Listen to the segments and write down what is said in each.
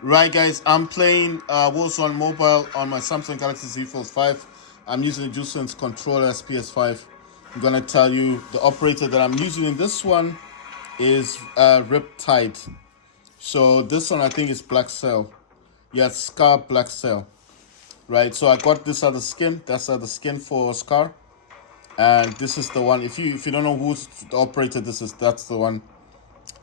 Right, guys, I'm playing Warzone mobile on my Samsung Galaxy Z Fold 5. I'm using the DualSense controller as PS5. I'm gonna tell you the operator that I'm using in this one is Riptide. So this one I think is Black Cell. Yeah, Scar Black Cell. Right, so I got this other skin. That's the skin for Scar, and this is the one. If you don't know who's the operator, that's the one.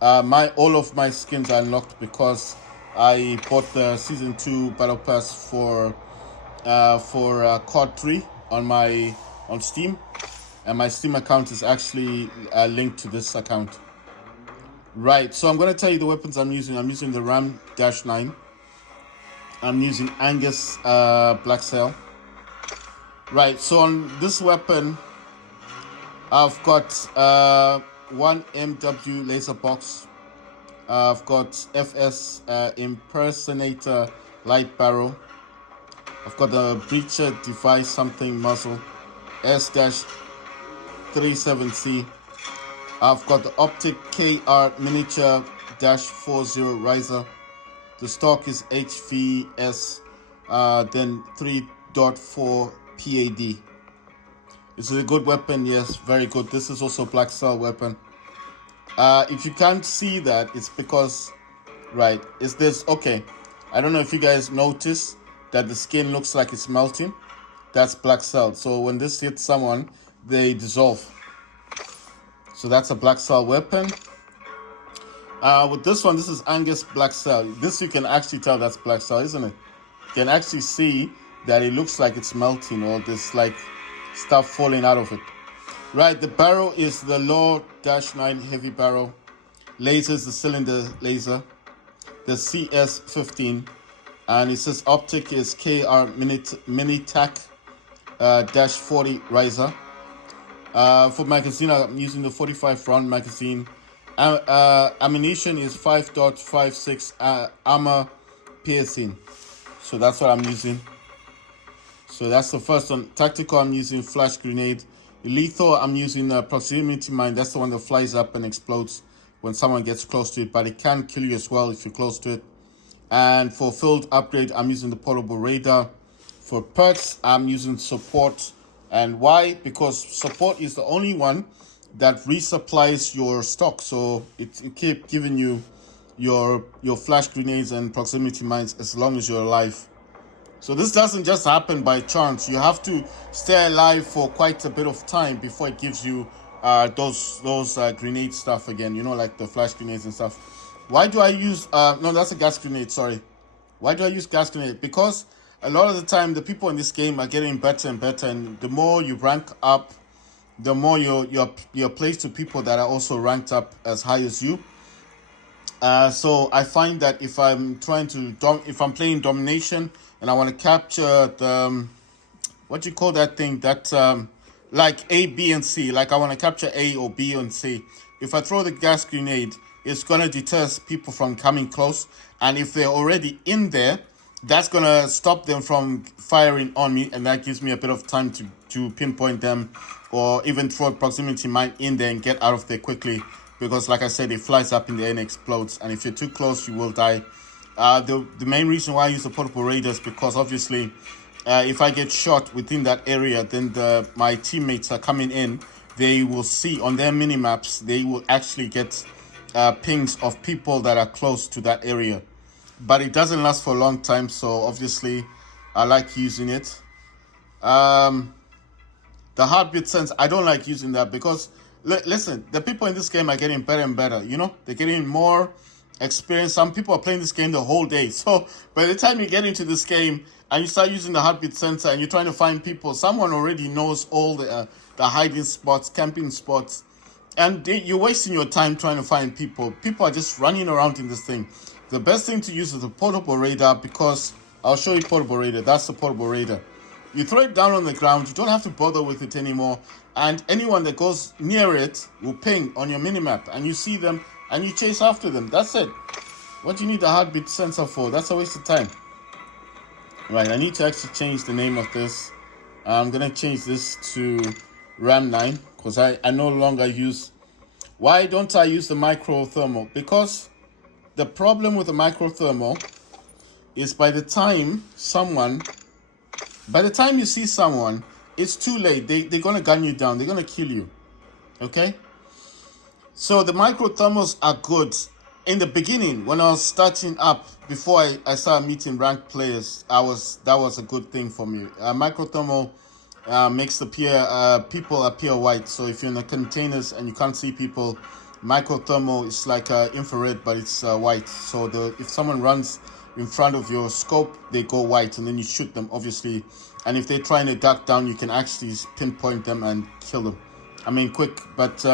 My all of my skins are unlocked because I bought the season 2 battle pass for COD 3 on Steam, and my Steam account is actually linked to this account. Right, so I'm gonna tell you the weapons I'm using. I'm using the Ram-9. I'm using Angus Black Cell. Right, so on this weapon, I've got one MW laser box. I've got FS impersonator light barrel. I've got the breacher device something muzzle S-37C. I've got the optic KR miniature -40 riser. The stock is HVS then 3.4 PAD. It's a good weapon, yes, very good. This is also Black Cell weapon. If you can't see that, it's because, right, is this, okay, I don't know if you guys notice that the skin looks like it's melting. That's Black Cell. So when this hits someone, they dissolve. So that's a Black Cell weapon. With this one, this is Angus Black Cell. This you can actually tell that's Black Cell, isn't it? You can actually see that it looks like it's melting or there's like stuff falling out of it. Right, the barrel is the Law-9 heavy barrel. Laser is the cylinder laser. The CS15. And it says optic is KR Minitac -40 riser. For magazine, I'm using the 45 round magazine. Ammunition is 5.56 armor piercing. So that's what I'm using. So that's the first one. Tactical, I'm using flash grenade. Lethal, I'm using proximity mine. That's the one that flies up and explodes when someone gets close to it, but it can kill you as well if you're close to it. And for field upgrade, I'm using the portable radar. For perks, I'm using support. And why? Because support is the only one that resupplies your stock. So it keeps giving you your flash grenades and proximity mines as long as you're alive. So this doesn't just happen by chance. You have to stay alive for quite a bit of time before it gives you those grenade stuff again. You know, like the flash grenades and stuff. Why do I use no, that's a gas grenade, sorry. Why do I use gas grenade? Because a lot of the time the people in this game are getting better and better, and the more you rank up, the more you're placed to people that are also ranked up as high as you. So I find that if I'm playing domination and I want to capture the what do you call that thing that like A, B, and C, like I want to capture A or B and C. If I throw the gas grenade, it's gonna deter people from coming close, and if they're already in there, that's gonna stop them from firing on me, and that gives me a bit of time to pinpoint them, or even throw a proximity mine in there and get out of there quickly. Because, like I said, it flies up in the air and explodes, and if you're too close, you will die. The main reason why I use the portable radar is because obviously, if I get shot within that area, then my teammates are coming in. They will see on their mini maps. They will actually get pings of people that are close to that area, but it doesn't last for a long time. So obviously, I like using it. The heartbeat sense, I don't like using that because listen, the people in this game are getting better and better. You know, they're getting more experience. Some people are playing this game the whole day. So by the time you get into this game and you start using the heartbeat sensor and you're trying to find people, someone already knows all the hiding spots, camping spots, and you're wasting your time trying to find people. People are just running around in this thing. The best thing to use is the portable radar, because I'll show you portable radar. That's the portable radar. You throw it down on the ground. You don't have to bother with it anymore. And anyone that goes near it will ping on your minimap. And you see them and you chase after them. That's it. What do you need the heartbeat sensor for? That's a waste of time. Right, I need to actually change the name of this. I'm going to change this to Ram-9 because I no longer use... Why don't I use the micro thermal? Because the problem with the micro thermal is by the time you see someone, it's too late. They're going to gun you down. They're going to kill you. Okay? So the micro thermals are good. In the beginning, when I was starting up, before I started meeting ranked players, that was a good thing for me. Micro thermal makes the people appear white. So if you're in the containers and you can't see people, micro thermal is like infrared, but it's white. So if someone runs in front of your scope, they go white, and then you shoot them, obviously. And if they're trying to duck down, you can actually pinpoint them and kill them. I mean, quick, but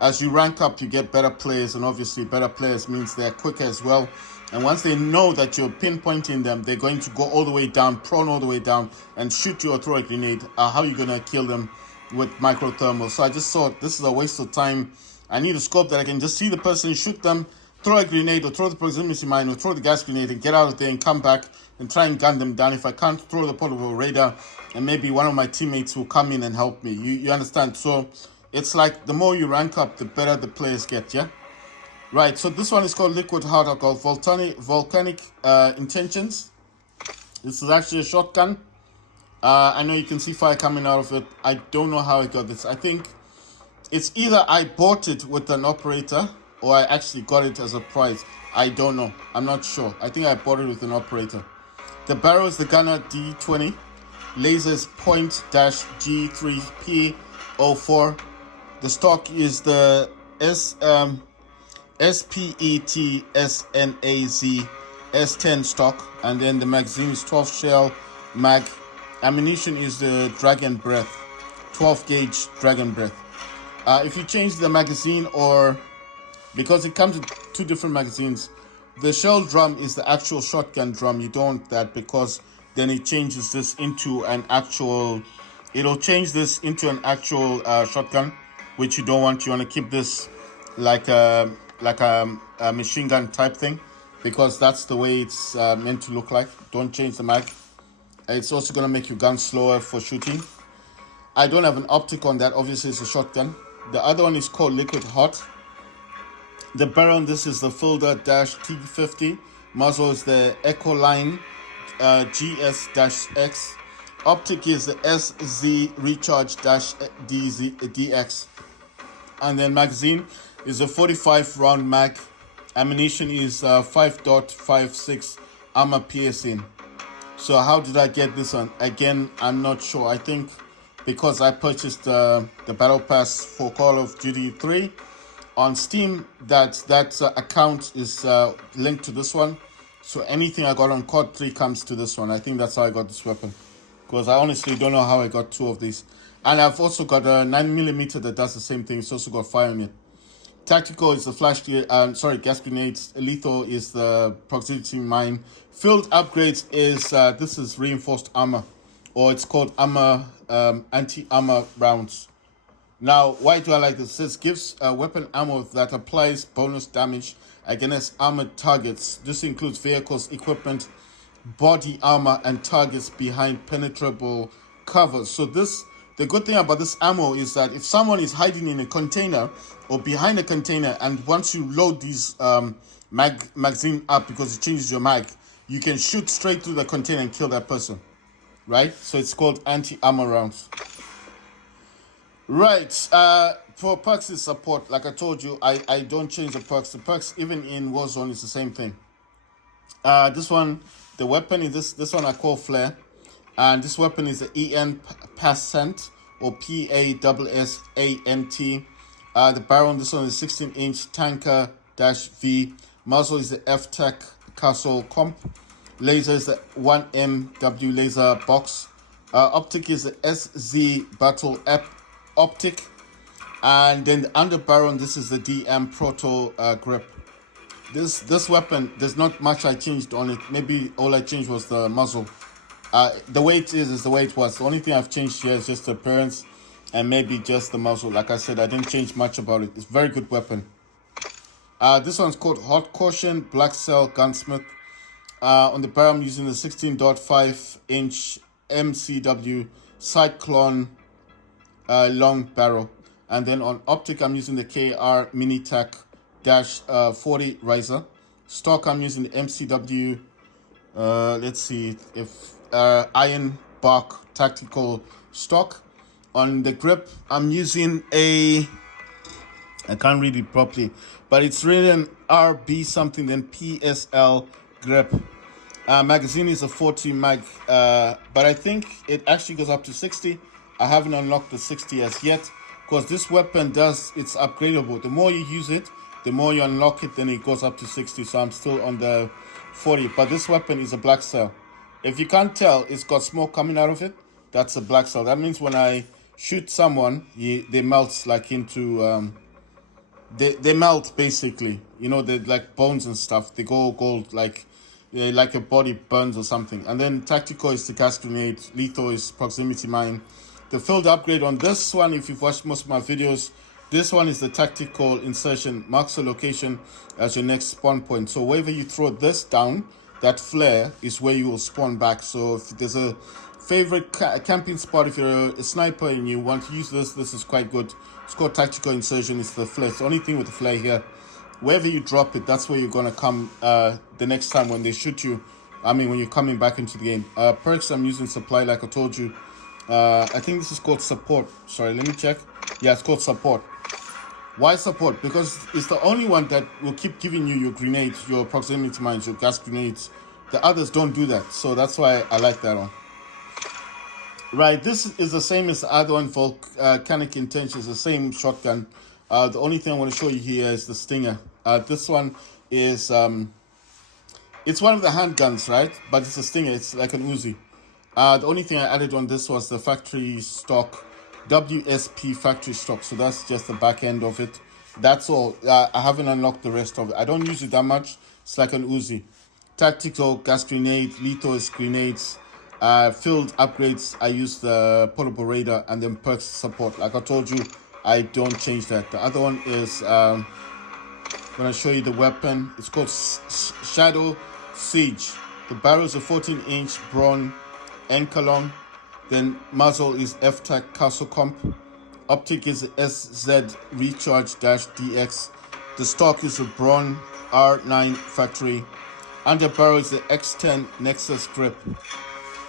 as you rank up, you get better players, and obviously better players means they're quicker as well. And once they know that you're pinpointing them, they're going to go all the way down, prone all the way down, and shoot you or throw a grenade. How are you going to kill them with micro thermal? So I just thought, this is a waste of time. I need a scope that I can just see the person, shoot them, throw a grenade, or throw the proximity mine, or throw the gas grenade, and get out of there and come back and try and gun them down. If I can't, throw the portable radar, and maybe one of my teammates will come in and help me. You understand? So it's like the more you rank up, the better the players get, yeah? Right, so this one is called Liquid Hard Alcohol Volcanic Intentions. This is actually a shotgun. I know you can see fire coming out of it. I don't know how I got this. I think it's either I bought it with an operator or I actually got it as a prize. I don't know. I'm not sure. I think I bought it with an operator. The barrel is the Gunner D20. Laser is .G3P04. The stock is the SPET SNAZ S10 stock, and then the magazine is 12 shell mag. Ammunition is the Dragon Breath, 12 gauge Dragon Breath. If you change the magazine, or because it comes with two different magazines, the shell drum is the actual shotgun drum. You don't want that, because then it changes this into an actual. It'll change this into an actual shotgun, which you don't want. You want to keep this like a machine gun type thing, because that's the way it's meant to look like. Don't change the mag. It's also going to make your gun slower for shooting. I don't have an optic on that. Obviously, it's a shotgun. The other one is called Liquid Hot. The barrel on this is the Filder-T50. Muzzle is the Ecoline GS-X. Optic is the SZ Recharge-DX. And then magazine is a 45 round mag. Ammunition is 5.56 armor piercing. So how did I get this one? Again, I'm not sure. I think because I purchased the battle pass for Call of Duty 3 on Steam, that account is linked to this one. So anything I got on COD 3 comes to this one. I think that's how I got this weapon, because I honestly don't know how I got two of these. And I've also got a 9mm that does the same thing. It's also got fire on it. Tactical is the gas grenades. Lethal is the proximity mine. Field upgrades is this is reinforced armor, or it's called armor anti-armor rounds. Now, why do I like this? This gives weapon ammo that applies bonus damage against armored targets. This includes vehicles, equipment, body armor, and targets behind penetrable covers. So the good thing about this ammo is that if someone is hiding in a container or behind a container, and once you load these magazine up, because it changes your mag, you can shoot straight through the container and kill that person, right? So it's called anti-armor rounds. Right, for perks is support. Like I told you, I don't change the perks. The perks, even in Warzone, is the same thing. This one, the weapon is this one I call Flare. And this weapon is the EN Passant, or PASSANT. The barrel on this one is 16-inch Tanker-V. Muzzle is the F-Tech Castle Comp. Laser is the 1MW laser box. Optic is the SZ Battle App Optic. And then the underbarrel on this is the DM Proto Grip. This weapon, there's not much I changed on it. Maybe all I changed was the muzzle. The way it is the way it was. The only thing I've changed here is just the appearance and maybe just the muzzle. Like I said, I didn't change much about it. It's a very good weapon. This one's called Hot Caution Black Cell Gunsmith. On the barrel, I'm using the 16.5-inch MCW Cyclone long barrel. And then on optic, I'm using the KR Mini Tac -40 riser. Stock, I'm using the MCW Let's see if iron bark tactical stock. On the grip, I'm using I can't read it properly, but it's written RB something then PSL grip. Magazine is a 40 mag, but I think it actually goes up to 60. I haven't unlocked the 60 as yet, because this weapon it's upgradable. The more you use it, the more you unlock it, then it goes up to 60. So I'm still on the 40, but this weapon is a black cell. If you can't tell, it's got smoke coming out of it. That's a black cell. That means when I shoot someone, they melt like into they melt basically. You know, they like bones and stuff. They go gold like like your body burns or something. And then tactical is the gas grenade. Lethal is proximity mine. The field upgrade on this one, if you've watched most of my videos, this one is the tactical insertion. Marks a location as your next spawn point. So wherever you throw this down, that flare is where you will spawn back. So if there's a favorite camping spot, if you're a sniper and you want to use this is quite good. It's called tactical insertion. It's the flare. It's the only thing with the flare here. Wherever you drop it, that's where you're going to come the next time when they shoot you. I mean, when you're coming back into the game. Perks, I'm using supply like I told you. I think this is called support. Sorry, let me check. Yeah, it's called support. Why support? Because it's the only one that will keep giving you your grenades, your proximity mines, your gas grenades. The others don't do that. So that's why I like that one. Right, this is the same as the other one, Volcanic Intentions, the same shotgun. The only thing I want to show you here is the Stinger. This one is, it's one of the handguns, right? But it's a Stinger, it's like an Uzi. The only thing I added on this was the factory stock, WSP factory stock. So that's just the back end of it. That's all. I haven't unlocked the rest of it. I don't use it that much. It's like an Uzi. Tactical, gas grenade, lethal is grenades. Field upgrades, I use the portable radar, and then perks support. Like I told you, I don't change that. The other one is, I'm going to show you the weapon. It's called Shadow Siege. The barrel is a 14-inch Braun Enkalon. Then muzzle is F-Tac Castle Comp. Optic is SZ Recharge-DX. The stock is a Braun R9 factory. Under barrel is the X10 Nexus grip.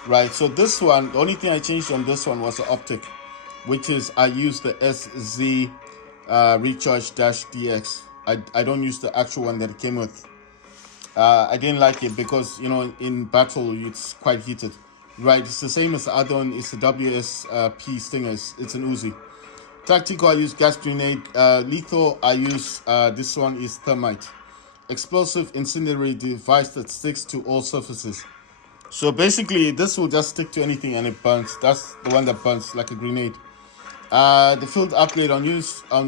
Right, so this one, the only thing I changed on this one was the optic, which is I use the SZ Recharge-DX. I don't use the actual one that it came with. I didn't like it because, you know, in battle it's quite heated. Right, it's the same as the other one. It's the WSP Stinger. It's an Uzi. Tactical, I use gas grenade. Lethal, I use, this one is thermite. Explosive incendiary device that sticks to all surfaces. So basically, this will just stick to anything and it burns. That's the one that burns like a grenade. The field upgrade on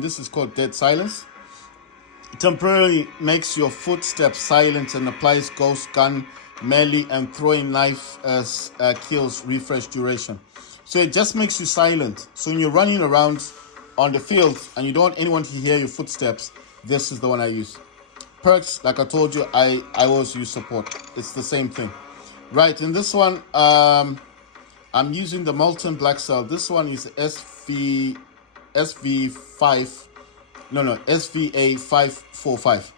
this is called Dead Silence. It temporarily makes your footsteps silent and applies ghost gun, melee, and throwing knife as kills refresh duration. So it just makes you silent. So when you're running around on the field and you don't want anyone to hear your footsteps, this is the one I use. Perks, like I told you, I always use support. It's the same thing. Right, in this one, I'm using the Molten Black Cell. This one is SVA545.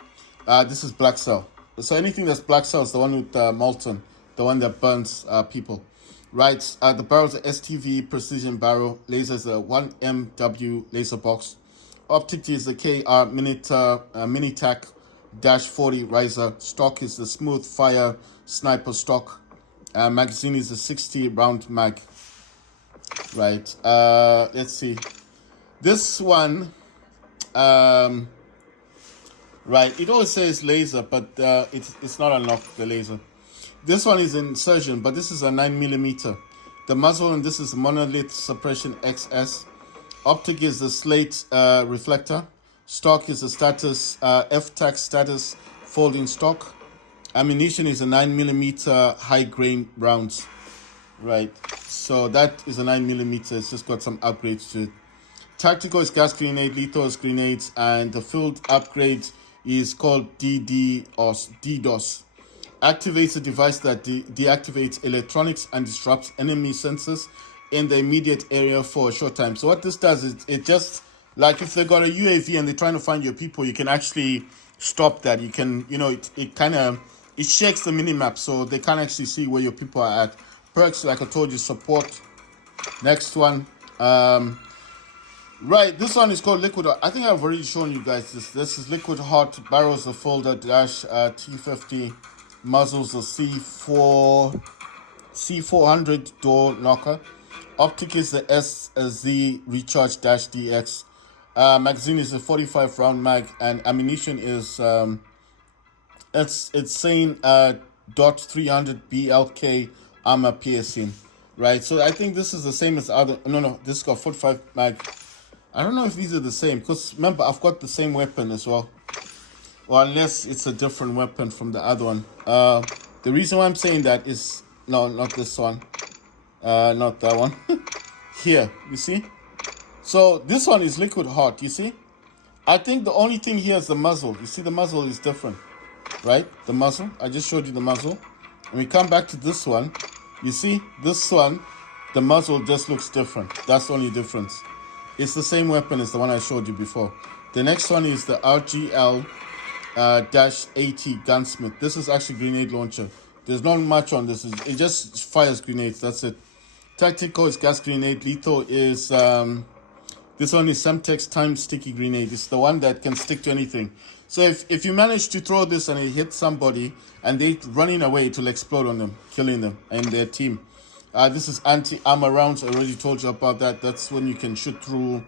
This is Black Cell. So anything that's Black Cell is the one with Molten, the one that burns people. Right, the barrel is a STV Precision Barrel. Laser is a 1MW laser box. Optic is the KR Minitac -40 riser. Stock is the Smooth Fire Sniper stock. Magazine is a 60 round mag. Right, let's see. This one, right, it always says laser, but it's not unlocked, the laser. This one is insertion, but this is a 9mm. The muzzle, and this is Monolith Suppression XS. Optic is the slate reflector. Stock is the status F-Tac status folding stock. Ammunition is a 9mm high grain rounds. Right, so that is a 9mm. It's just got some upgrades to it. Tactical is gas grenade, lethal is grenades, and the field upgrade is called DDoS. Activates a device that deactivates electronics and disrupts enemy sensors in the immediate area for a short time. So what this does is it just, like if they got a UAV and they're trying to find your people, you can actually stop that. You can, you know, it kind of it shakes the minimap, so they can't actually see where your people are at. Perks, like I told you, support. Next one. Right, this one is called Liquid Hot. I think I've already shown you guys this. This is Liquid Hot, barrels the folder dash T50, muzzles the C400 door knocker. Optic is the SZ recharge dash DX. Magazine is a 45 round mag, and ammunition is it's saying .300 BLK armor piercing, right? So I think this is the same as other. No, this got 45 mag. I don't know if these are the same, because remember, I've got the same weapon as well. Or unless it's a different weapon from the other one. The reason why I'm saying that is, no, not this one. Not that one. Here, you see? So this one is Liquid Hot, you see? I think the only thing here is the muzzle. You see the muzzle is different, right? The muzzle, I just showed you the muzzle. And we come back to this one. You see, this one, the muzzle just looks different. That's the only difference. It's the same weapon as the one I showed you before. The next one is the RGL-80 Gunsmith. This is actually grenade launcher. There's not much on this. It just fires grenades. That's it. Tactical is gas grenade. Lethal is this one is Semtex time sticky grenade. It's the one that can stick to anything. So if you manage to throw this and it hits somebody and they running away, it will explode on them, killing them and their team. This is anti-armor rounds. I already told you about that. That's when you can shoot through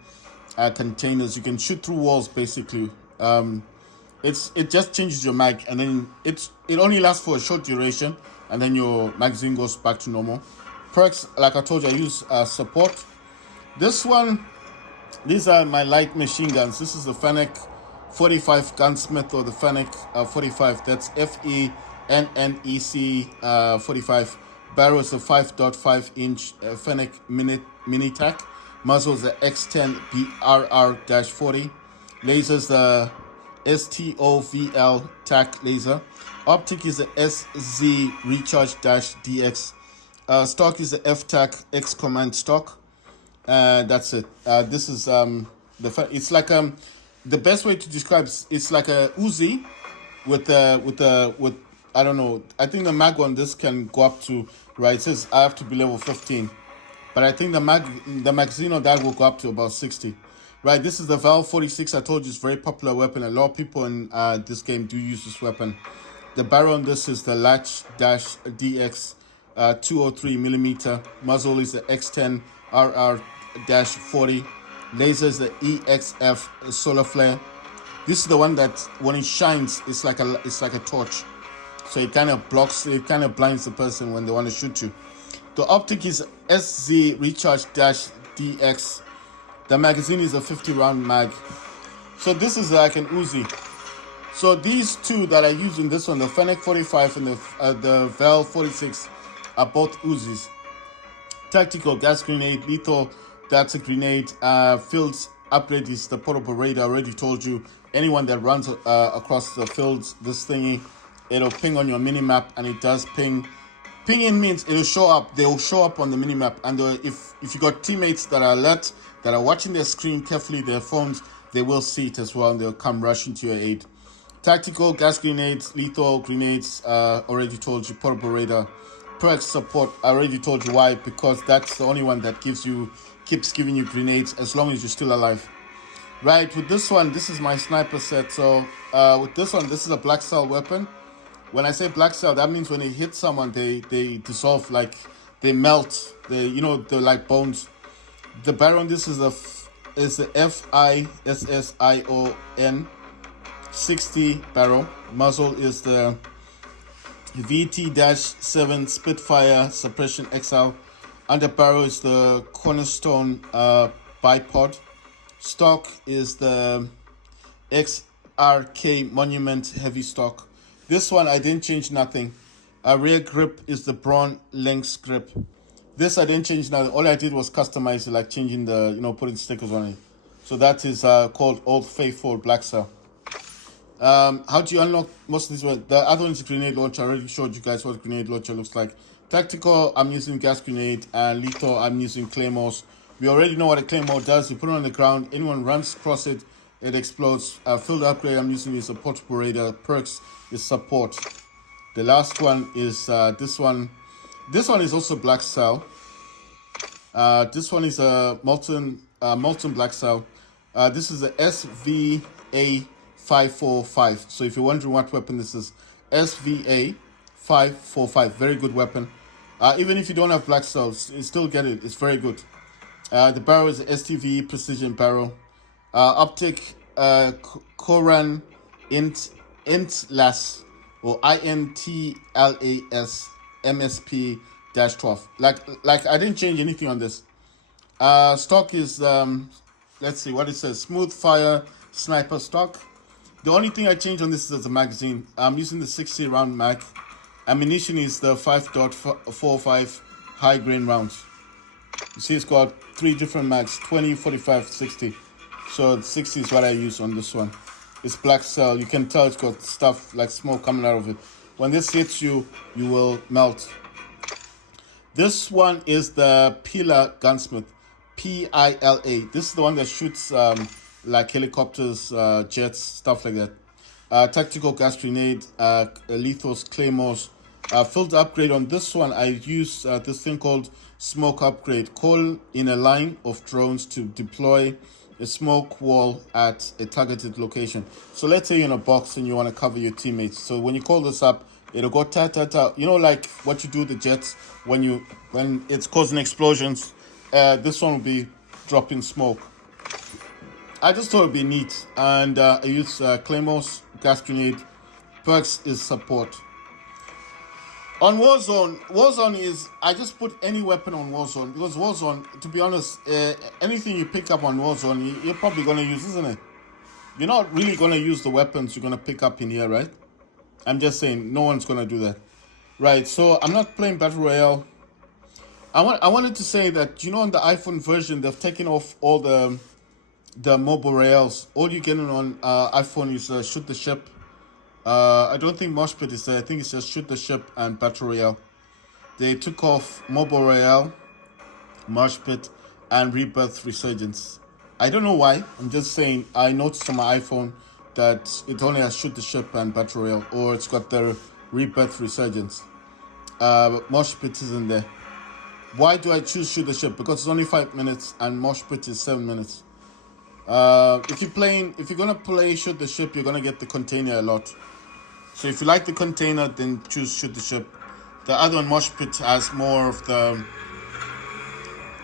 containers. You can shoot through walls, basically. It just changes your mag, and then it only lasts for a short duration, and then your magazine goes back to normal. Perks, like I told you, I use support. This one, these are my light machine guns. This is the Fennec 45 Gunsmith, or the Fennec 45. That's FENNEC 45. Barrel is a 5.5 inch Fennec mini tac. Muzzle is the X10 BRR-40. Lasers the STOVL tac laser. Optic is the SZ recharge-DX. Stock is the FTAC X command stock. That's it. This is it's like the best way to describe it's like a Uzi with I don't know. I think the mag on this can go up to, right, it says I have to be level 15. But I think the magazine on that will go up to about 60. Right, this is the Val 46. I told you it's a very popular weapon. A lot of people in this game do use this weapon. The barrel on this is the Latch-DX 203mm. Muzzle is the X10 RR-40. Laser is the EXF solar flare. This is the one that when it shines, it's like a torch. So it kind of blinds the person when they want to shoot you. The optic is SZ recharge-DX. The magazine is a 50 round mag. So this is like an Uzi. So these two that I use in this one, the Fennec 45 and the Val 46, are both Uzis. Tactical gas grenade, lethal, that's a grenade. Fields upgrade is the portable radar. I already told you. Anyone that runs across the fields, this thingy, it'll ping on your minimap, and it does ping. Pinging means it'll show up. They'll show up on the minimap, and if you got teammates that are alert, that are watching their screen carefully, their phones, they will see it as well, and they'll come rushing to your aid. Tactical gas grenades, lethal grenades. Already told you. Portable radar. Perks support. I already told you why, because that's the only one that keeps giving you grenades as long as you're still alive. Right, with this one, this is my sniper set. So with this one, this is a black cell weapon. When I say black cell, that means when it hits someone, they dissolve, like they melt. They're like bones. The barrel on this is the FISSION 60 barrel. Muzzle is the VT-7 Spitfire Suppression XL. Under barrel is the Cornerstone bipod. Stock is the XRK Monument Heavy Stock. This one I didn't change nothing. Rear grip is the Braun Lynx grip. This I didn't change nothing. All I did was customize it, like changing the, putting stickers on it. So that is called Old Faithful Black Cell. How do you unlock most of these? The other one is a grenade launcher. I already showed you guys what a grenade launcher looks like. Tactical, I'm using gas grenade, and lethal, I'm using claymores. We already know what a claymore does. You put it on the ground, anyone runs across it, it explodes. Field upgrade I'm using is a portable radar. Perks is support. The last one is this one. This one is also black cell. This one is a molten black cell. This is a SVA 545. So if you're wondering what weapon this is, SVA 545, very good weapon. Even if you don't have black cells, you still get it. It's very good. The barrel is a STV precision barrel. Optic Koran Intlas or INTLAS MSP-12. Like I didn't change anything on this. Stock is let's see what it says. Smooth fire sniper stock. The only thing I changed on this is the magazine. I'm using the 60 round mag. Ammunition is the 5.45 high grain rounds. You see it's got 3 different mags, 20, 45, 60. So the 60 is what I use on this one. It's black cell. You can tell it's got stuff like smoke coming out of it. When this hits you, you will melt. This one is the Pila Gunsmith, PILA. This is the one that shoots like helicopters, jets, stuff like that. Tactical gas grenade, lethals, claymores. Field upgrade on this one, I use this thing called smoke upgrade. Call in a line of drones to deploy a smoke wall at a targeted location. So let's say you're in a box and you want to cover your teammates. So when you call this up, it'll go ta ta ta. You know, like what you do with the jets when it's causing explosions. This one will be dropping smoke. I just thought it'd be neat, and I use claymores, gas grenade. Perks is support. On Warzone is, I just put any weapon on Warzone, because Warzone, to be honest, anything you pick up on Warzone, you're probably going to use, isn't it? You're not really going to use the weapons you're going to pick up in here, right? I'm just saying, no one's going to do that. Right, so I'm not playing Battle Royale. I wanted to say that, you know, on the iPhone version, they've taken off all the mobile royales. All you're getting on iPhone is shoot the ship. I don't think Mosh Pit is there. I think it's just shoot the ship and Battle Royale. They took off Mobile Royale, Mosh Pit, and Rebirth Resurgence. I don't know why. I'm just saying I noticed on my iPhone that it only has shoot the ship and Battle Royale, or it's got the Rebirth Resurgence. Mosh Pit isn't there. Why do I choose shoot the ship? Because it's only 5 minutes and Mosh Pit is 7 minutes. If you're gonna play shoot the ship, you're gonna get the container a lot. So if you like the container, then choose shoot the ship. The other one, Mosh Pit, has more of the...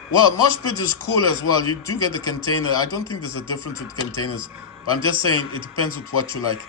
Well, Mosh Pit is cool as well. You do get the container. I don't think there's a difference with containers. But I'm just saying it depends with what you like.